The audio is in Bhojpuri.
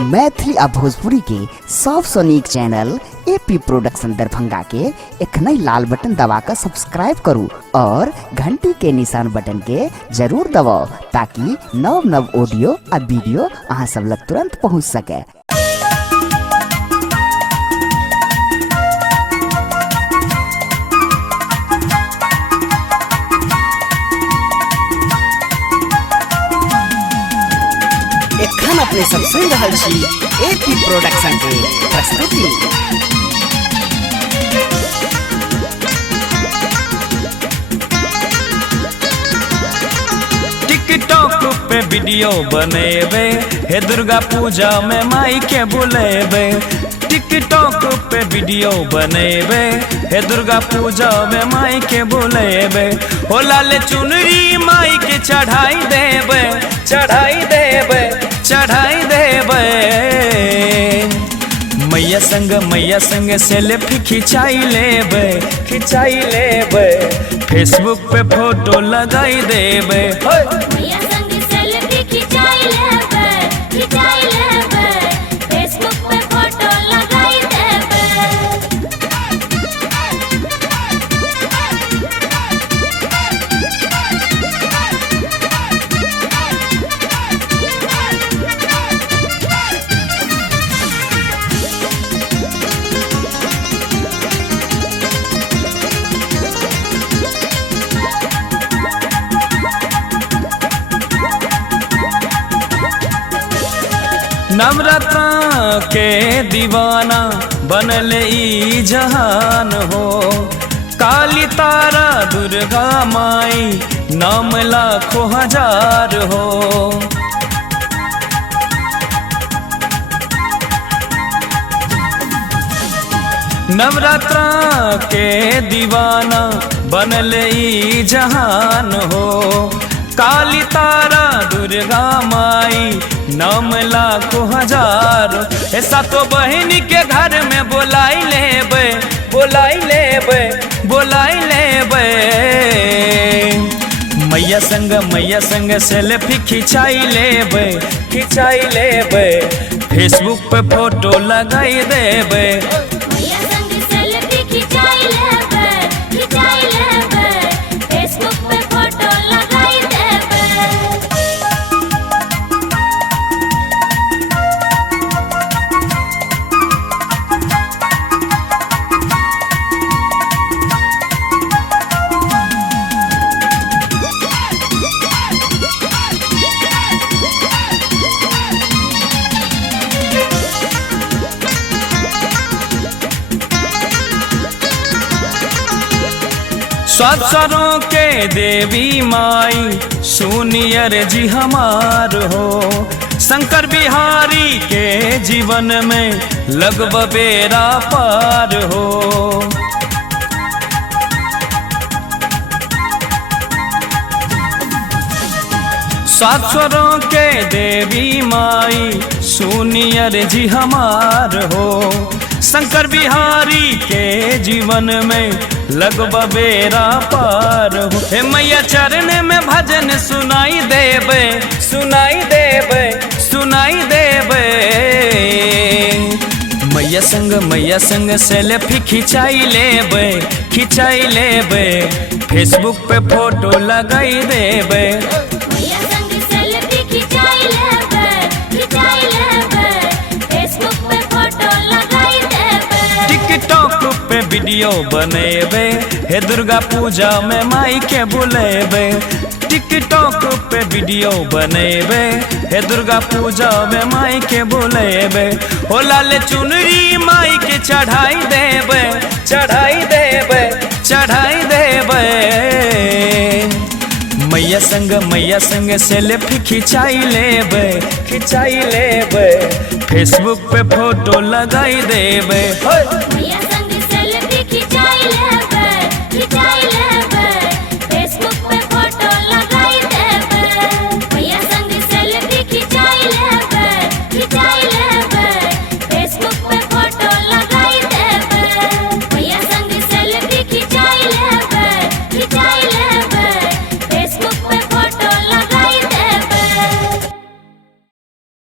मैथिली आ भोजपुरी के सबसे नीक चैनल एपी प्रोडक्शन दरभंगा के एखनई लाल बटन दबाकर सब्सक्राइब करू और घंटी के निशान बटन के जरूर दबाओ ताकि नव नव ऑडियो आ वीडियो अहाँ सब लग तुरंत पहुँच सके। एखन अपने सब सुन रहल छी एपी प्रोडक्शन के प्रस्तुति। टिकटॉक पे वीडियो बनेबे हे दुर्गा पूजा में माई के बुलेबे। टिकटॉक पे वीडियो बनेबे हे दुर्गा पूजा में माई के बुलेबे। हो लाले चुनरी माई के चढ़ाई देबे, चढ़ाई देबे, चढ़ाई देबे। मैया संग सेल्फी खिंचाई लेबे, खिंचाई लेबे। फेसबुक पे फोटो लगाई देबे। मैया संग सेल्फी खिंचाई लेबे, खिंचाई लेबे। फेसबुक पे फोटो लगाई देबे। नवरत्न के दीवाना बनले ई जहान हो। काली तारा दुर्गा माई नाम लाखों हजार हो। नवरत्न के दीवाना बनले ई जहान हो। काली तारा दुर्गा माई नाम लाखों हजार। ऐसा तो बहनी के घर में बोलाई लेबे, बोलाई लेबे, बोलाई लेबे। मैया संग सेल्फी खिंचाई लेबे, खिंचाई लेबे। फेसबुक पे फोटो लगाई देबे। मैया संग सेल्फी खिंचाई लेबे, खिंचाई लेबे। फेसबुक पे फोटो लगाई देबे। स्वरों के देवी माई सुनियर जी हमार हो। शंकर बिहारी के जीवन में लगब बेरा पार हो। स्वरों के देवी माई सुनियर जी हमार हो। शंकर बिहारी के जीवन में लगब बेरा पार हो। हे मैया चरण में भजन सुनाई देबे, सुनाई देबे, सुनाई देबे। मैया संग सेल्फी खिंचाई लेबे, खिंचाई लेबे। फेसबुक पे फोटो लगाई देबे। मैया संग सेल्फी खिंचाई लेबे, खिंचाई लेबे। फेसबुक पे फोटो लगाई देबे। टिकटॉक पे वीडियो बनेबे हे दुर्गा पूजा में माई के बुलेबे। टिकटॉक पे वीडियो बनेबे हे दुर्गा पूजा में माई के बुलेबे। हो लाले चुनरी माई के चढ़ाई देबे, चढ़ाई देबे, चढ़ाई देबे। मैया संग सेल्फी खिंचाई लेबे, खिंचाई लेबे। फेसबुक पे फोटो लगाई देबे।